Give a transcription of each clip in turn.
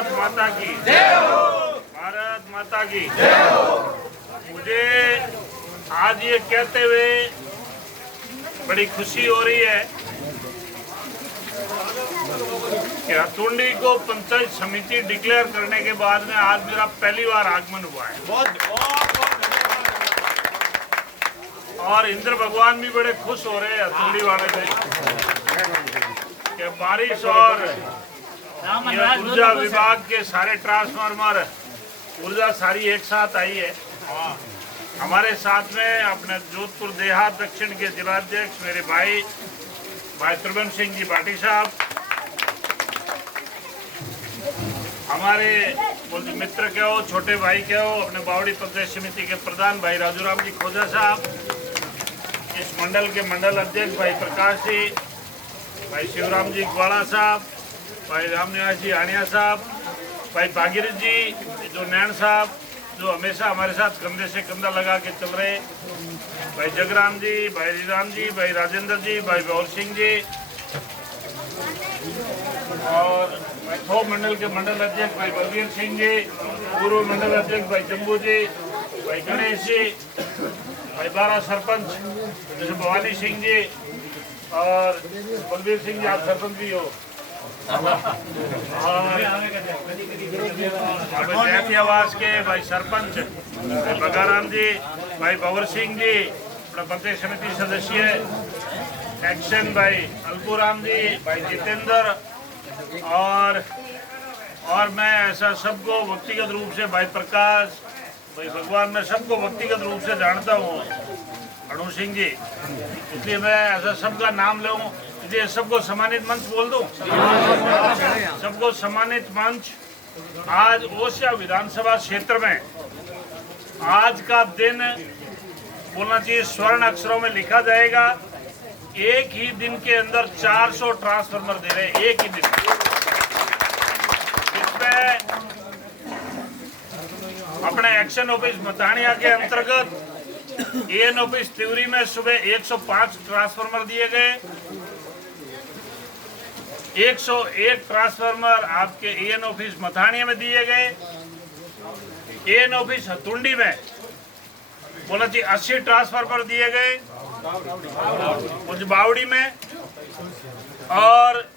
भारत माता की जय हो। भारत माता की जय हो। मुझे आज ये कहते हुए बड़ी खुशी हो रही है कि हथुंडी को पंचायत समिति डिक्लेयर करने के बाद में आज मेरा पहली बार आगमन हुआ है। और इंद्र भगवान भी बड़े खुश हो रहे हैं हथुंडी वाले से कि बारिश और ऊर्जा विभाग के सारे ट्रांसफार्मर ऊर्जा सारी एक साथ आई है। हमारे साथ में अपने जोधपुर देहात दक्षिण के जिलाध्यक्ष मेरे भाई त्रिभुवन सिंह जी भाटी साहब, हमारे मित्र के हो, छोटे भाई के हो, अपने बावड़ी पंचायत समिति के प्रधान भाई राजूराम जी खोजा साहब, इस मंडल के मंडल अध्यक्ष भाई प्रकाश जी, भाई शिवराम जी ग्वाड़ा साहब, भाई रामनिवास जी आनिया साहब, भाई भागीरथ जी, जो नैन साहब जो हमेशा हमारे साथ कंधे से कंधा लगा के चल रहे, भाई जगराम जी, भाई रीराम जी, भाई राजेंद्र जी, भाई गौर सिंह जी, और भाई थोक मंडल के मंडल अध्यक्ष भाई बलवीर सिंह जी, पूर्व मंडल अध्यक्ष भाई जम्बू जी, भाई गणेश जी, भाई 12 सरपंच जैसे भवानी सिंह जी और बलवीर सिंह जी, आप सरपंच भी हो, आवास के भाई सरपंच भाई बगाराम जी, भाई भवर सिंह जी, अपना पंचायत समिति सदस्य एक्शन भाई अलपूराम जी, भाई जितेंद्र, और मैं ऐसा सबको व्यक्तिगत रूप से भाई प्रकाश भाई भगवान, मैं सबको व्यक्तिगत रूप से जानता हूँ, अनु सिंह जी, इसलिए मैं ऐसा सबका नाम लूँ, इसलिए सबको सम्मानित मंच बोल दूँ। सबको सम्मानित मंच आज ओसिया विधानसभा क्षेत्र में आज का दिन बोलना चाहिए स्वर्ण अक्षरों में लिखा जाएगा। एक ही दिन के अंदर 400 ट्रांसफार्मर दे रहे हैं, एक ही दिन। इसमें अपने एक्शन ऑफिस मतानिया के अंतर्गत एएन ऑफिस त्रिवरी में सुबह 105 ट्रांसफार्मर दिए गए, 101 ट्रांसफार्मर आपके एएन ऑफिस मथानिया में दिए गए, एएन ऑफिस हथुंडी में बोला जी 80 ट्रांसफार्मर दिए गए, कुछ बावड़ी में, और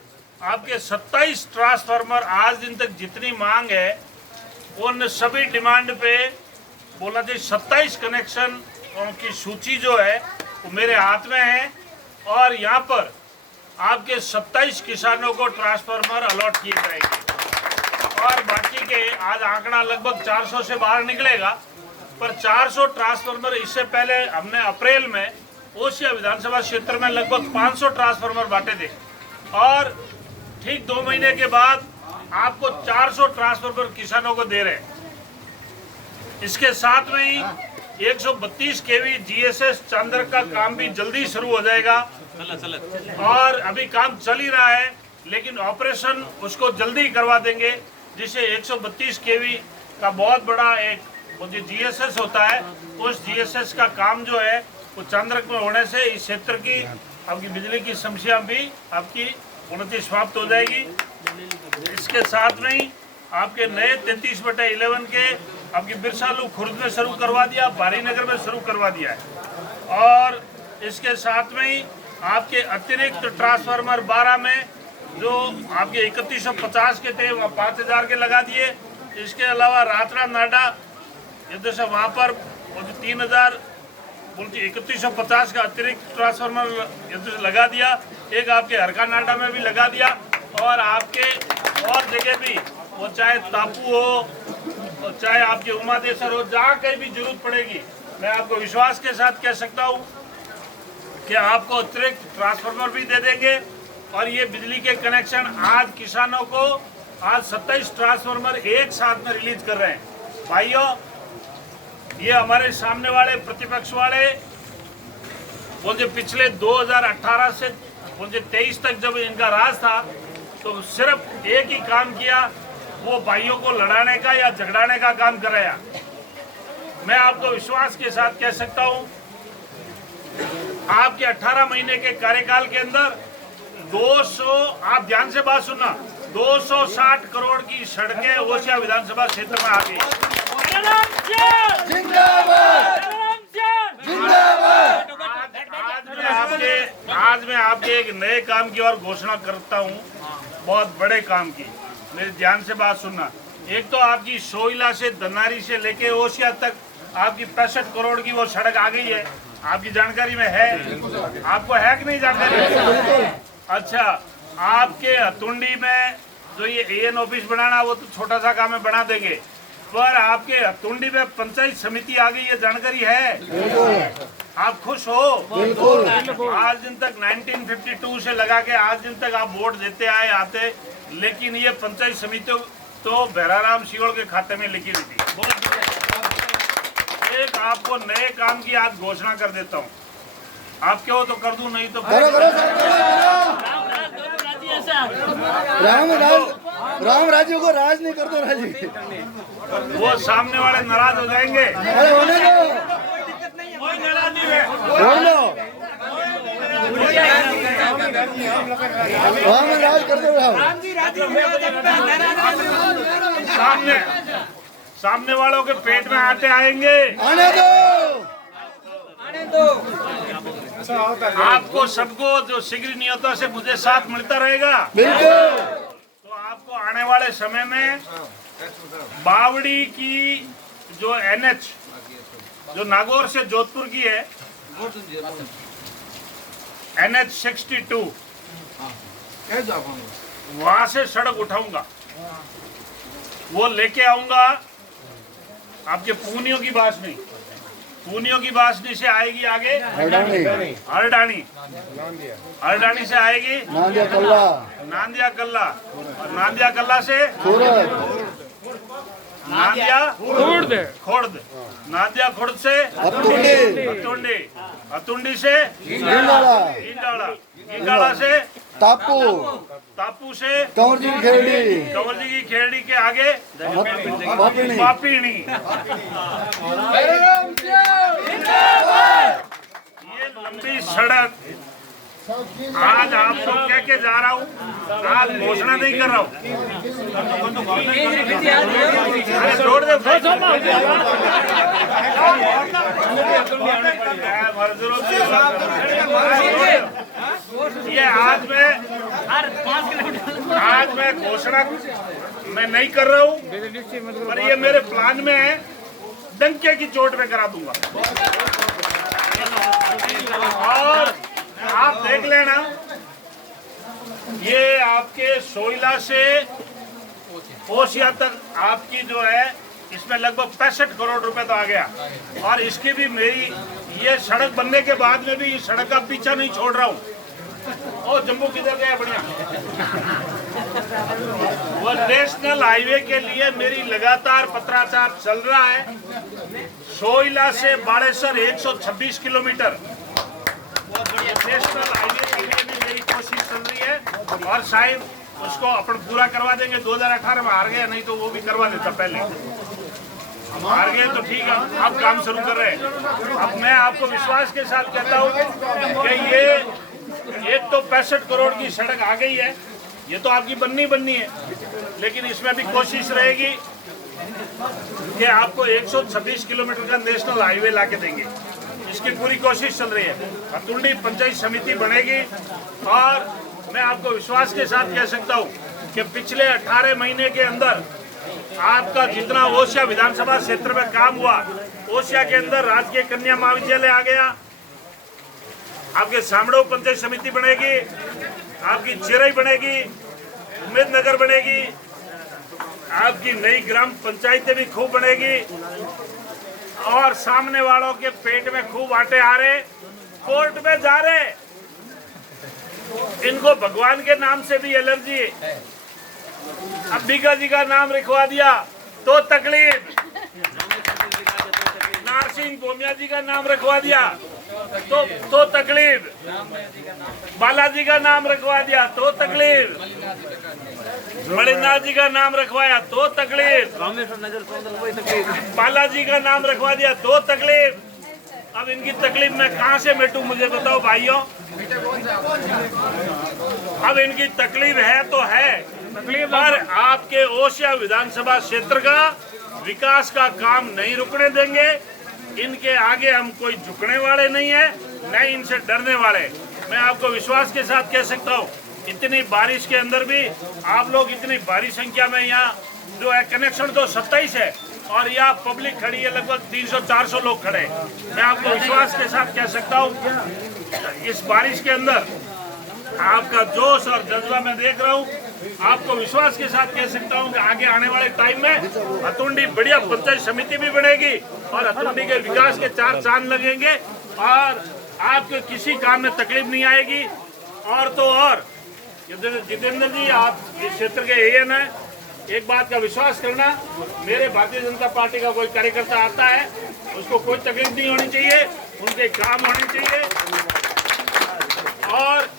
आपके 27 ट्रांसफार्मर आज दिन तक जितनी मांग है उन सभी डिमांड पे बोला जी 27 कनेक्शन की सूची जो है वो मेरे हाथ में है, और यहाँ पर आपके 27 किसानों को ट्रांसफार्मर अलॉट किए जाएंगे, और बाकी के आज आंकड़ा लगभग 400 से बाहर निकलेगा, पर 400 ट्रांसफार्मर इससे पहले हमने अप्रैल में ओसिया विधानसभा क्षेत्र में लगभग 500 ट्रांसफार्मर बांटे थे, और ठीक 2 महीने के बाद आपको 400 ट्रांसफार्मर किसानों को दे रहे हैं। इसके साथ में ही 132 केवी जीएसएस चांद्र का काम भी जल्दी शुरू हो जाएगा, और अभी काम चल ही रहा है, लेकिन ऑपरेशन उसको जल्दी करवा देंगे, जिससे 132 केवी का बहुत बड़ा एक वो जो जीएसएस होता है, उस जीएसएस का काम जो है वो चांद्रक में होने से इस क्षेत्र की आपकी बिजली की समस्या भी आपकी उन्नति समाप्त हो जाएगी। इसके साथ में ही आपके नए 33/11 के आपकी बिरसालू खुर्द में शुरू करवा दिया, बारीनगर में शुरू करवा दिया है, और इसके साथ में ही आपके अतिरिक्त ट्रांसफार्मर 12 में जो आपके 3150 के थे वहाँ 5000 के लगा दिए। इसके अलावा रातरा नाडा जैसे वहाँ पर 3000 बोलती 3150 का अतिरिक्त ट्रांसफार्मर लगा दिया, एक आपके हरका नाडा में भी लगा दिया, और आपके और जगह भी वो चाहे तापू हो चाहे आपके उमादेसर हो, जहाँ कहीं भी जरूरत पड़ेगी, मैं आपको विश्वास के साथ कह सकता हूँ कि आपको अतिरिक्त ट्रांसफार्मर भी दे देंगे। और ये बिजली के कनेक्शन आज किसानों को आज 27 ट्रांसफार्मर एक साथ में रिलीज कर रहे हैं। भाइयों, ये हमारे सामने वाले प्रतिपक्ष वाले बोलते पिछले 2018 से बोलते 23 तक जब इनका राज था तो सिर्फ एक ही काम किया, वो भाइयों को लड़ाने का या झगड़ाने का काम कर रहा। मैं आपको विश्वास के साथ कह सकता हूं, आपके 18 महीने के कार्यकाल के अंदर 200, आप ध्यान से बात सुनना, 260 करोड़ की सड़कें ओसिया विधानसभा क्षेत्र में आ गई। आज मैं आपके एक नए काम की और घोषणा करता हूँ, बहुत बड़े काम की। मेरे ध्यान से बात सुनना। एक तो आपकी सोइला से दनारी से लेके ओसिया तक आपकी 65 करोड़ की वो सड़क आ गई है। आपकी जानकारी में है? आपको है कि नहीं जानकारी? अच्छा, आपके हतुंडी में जो ये एएन ऑफिस बनाना, वो तो छोटा सा काम है, बना देंगे। पर आपके हतुंडी में पंचायत समिति आ गई, ये जानकारी है? आप खुश हो? आज दिन तक 1952 से लगा के आज दिन तक आप वोट देते आए आते, लेकिन ये पंचायत समिति तो भैराराम सियोड़ के खाते में लिखी हुई थी। एक आपको नए काम की आज घोषणा कर देता हूँ। आपके हो तो कर दूं, नहीं तो राम राज्य को राज नहीं कर दो राजी। वो सामने वाले नाराज हो जाएंगे। अरे होने दो, कोई नाराज नहीं है। राम राज कर दो। सामने वालों के पेट में आटे आएंगे। आने दो। आपको सबको जो शीघ्र नियतों से मुझे साथ मिलता रहेगा। बिल्कुल। तो आपको आने वाले समय में बावड़ी की जो एनएच जो नागौर से जोधपुर की है, NH 62, वहां से सड़क उठाऊंगा, वो लेके आऊंगा आपके पूनियों की बासनी। पूनियों की बासनी से आएगी आगे हरडानी, हरडानी से आएगी नांदिया कल्ला, और नांदिया कल्ला से नांदिया खोर्द, नांदिया खोर्द से हतुंडी, हतुंडी से गिंडाला, गिंडाला से टापू, टापू से कंवर जी की खेड़ी, कंवर जी की खेड़ी के आगे पापीणी। ये लंबी सड़क आज आपको कह के जा रहा हूँ, आज घोषणा नहीं कर रहा हूँ। छोड़ दे ये आज मैं घोषणा मैं नहीं कर रहा हूँ, पर ये मेरे प्लान में है, डंके की चोट में करा दूंगा। और आप देख लेना, ये आपके सोइला से ओसिया तक आपकी जो है, इसमें लगभग 65 करोड़ रुपए तो आ गया। और इसकी भी मेरी ये सड़क बनने के बाद में भी इस सड़क का पीछा नहीं छोड़ रहा हूँ। और जम्मू किधर गया? बढ़िया। वो नेशनल हाईवे के लिए मेरी लगातार पत्राचार चल रहा है। सोइला से बाड़ेसर 126 किलोमीटर नेशनल हाईवे के लिए भी मेरी कोशिश चल रही है, और शायद उसको अपन पूरा करवा देंगे। 2018 में हार गए, नहीं तो वो भी करवा देता। पहले हार गए तो ठीक है, अब काम शुरू कर रहे हैं। अब मैं आपको विश्वास के साथ कहता हूँ कि ये एक तो 65 करोड़ की सड़क आ गई है, ये तो आपकी बननी है, लेकिन इसमें भी कोशिश रहेगी कि आपको 126 किलोमीटर का नेशनल हाईवे ला के देंगे। इसकी पूरी कोशिश चल रही है। हतुंडी पंचायत समिति बनेगी, और मैं आपको विश्वास के साथ कह सकता हूँ कि पिछले 18 महीने के अंदर आपका जितना ओसिया विधानसभा क्षेत्र में काम हुआ, ओसिया के अंदर राजकीय कन्या महाविद्यालय आ गया, आपके सामड़ो पंचायत समिति बनेगी, आपकी चिरई बनेगी, उम्मेदनगर बनेगी, आपकी नई ग्राम पंचायतें भी खूब बनेगी, और सामने वालों के पेट में खूब आटे आ रहे, कोर्ट में जा रहे, इनको भगवान के नाम से भी एलर्जी है। अंबिका जी का नाम लिखवा दिया तो तकलीफ, नारसिंह गोमिया जी का नाम रखवा दिया तो तकलीफ, बालाजी का नाम रखवा दिया तो तकलीफ, मणिनाथ जी का नाम रखवाया तो तकलीफ, बालाजी का नाम रखवा दिया तो तकलीफ। अब इनकी तकलीफ मैं कहां से मिटूं, मुझे बताओ भाइयों। अब इनकी तकलीफ है तो है, पर आपके ओसिया विधानसभा क्षेत्र का विकास का काम नहीं रुकने देंगे। इनके आगे हम कोई झुकने वाले नहीं है, न इनसे डरने वाले। मैं आपको विश्वास के साथ कह सकता हूँ, इतनी बारिश के अंदर भी आप लोग इतनी भारी संख्या में यहाँ जो है, कनेक्शन तो 27 है और यहाँ पब्लिक खड़ी है, लगभग 300-400 लोग खड़े हैं। मैं आपको विश्वास के साथ कह सकता हूँ, इस बारिश के अंदर आपका जोश और जज्बा मैं देख रहा हूँ। आपको विश्वास के साथ कह सकता हूँ कि आगे आने वाले टाइम में हथुंडी बढ़िया पंचायत समिति भी बनेगी और हथुंडी के विकास के 4 चांद लगेंगे और आपके किसी काम में तकलीफ नहीं आएगी। और तो और जितेंद्र जी, आप इस क्षेत्र के एएन हैं, एक बात का विश्वास करना, मेरे भारतीय जनता पार्टी का कोई कार्यकर्ता आता है उसको कोई तकलीफ नहीं होनी चाहिए, उनके काम होने चाहिए। और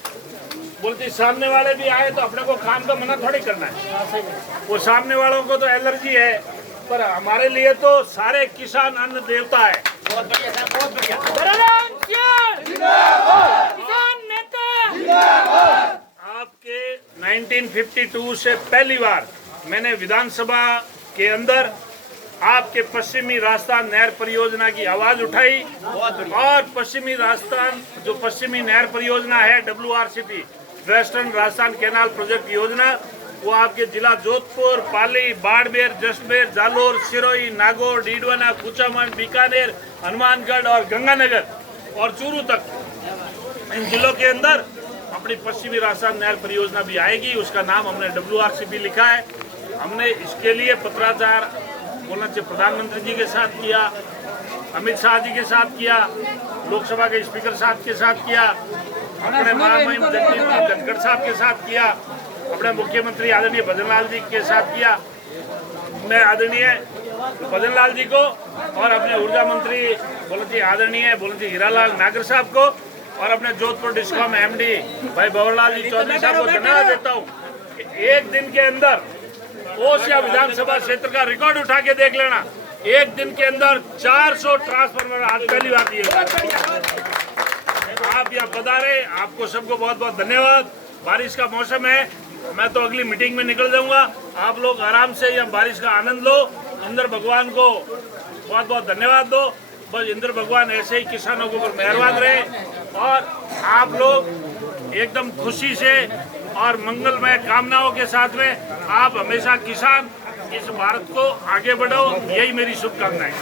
बोलते सामने वाले भी आए तो अपने को काम का मना थोड़ी करना है, वो सामने वालों को तो एलर्जी है, पर हमारे लिए तो सारे किसान अन्न देवता है। बहुत बढ़िया सर, बहुत बढ़िया। किसान नेता आपके 1952 से पहली बार मैंने विधानसभा के अंदर आपके पश्चिमी राजस्थान नहर परियोजना की आवाज उठाई और पश्चिमी राजस्थान जो पश्चिमी नहर परियोजना है WRCP, western Rajasthan canal project योजना, वो आपके जिला जोधपुर, पाली, बाड़मेर, जसमेर, जालोर, सिरोही, नागौर, डीडवाना, कुचामन, बीकानेर, हनुमानगढ़ और गंगानगर और चूरू तक, इन जिलों के अंदर अपनी पश्चिमी राजस्थान नहर परियोजना भी आएगी। उसका नाम हमने WRCP लिखा है। हमने इसके लिए पत्राचार बोलना चाहिए प्रधानमंत्री जी के साथ किया, अमित शाह जी के साथ किया, लोकसभा के स्पीकर साहब के साथ किया, अपने महामहिम जगदीप जी धनखड़ साहब के साथ किया, अपने मुख्यमंत्री आदरणीय भजनलाल जी के साथ किया। मैं आदरणीय भजनलाल जी को और अपने ऊर्जा मंत्री बोलती आदरणीय हीरालाल नागर साहब को और अपने जोधपुर डिस्कॉम MD भाई भंवरलाल जी चौधरी साहब को धन्यवाद देता हूँ कि एक दिन के अंदर ओसिया विधानसभा क्षेत्र का रिकॉर्ड उठा के देख लेना, एक दिन के अंदर 400 ट्रांसफार्मर आज पहली बार दिए। आप यहाँ पधारे, आपको सबको बहुत बहुत धन्यवाद। बारिश का मौसम है, मैं तो अगली मीटिंग में निकल जाऊंगा, आप लोग आराम से यहाँ बारिश का आनंद लो। इंद्र भगवान को बहुत बहुत धन्यवाद दो। बस इंद्र भगवान ऐसे ही किसानों के ऊपर मेहरबान रहे और आप लोग एकदम खुशी से और मंगलमय कामनाओं के साथ में आप हमेशा किसान इस भारत को आगे बढ़ाओ, यही मेरी शुभकामनाएं।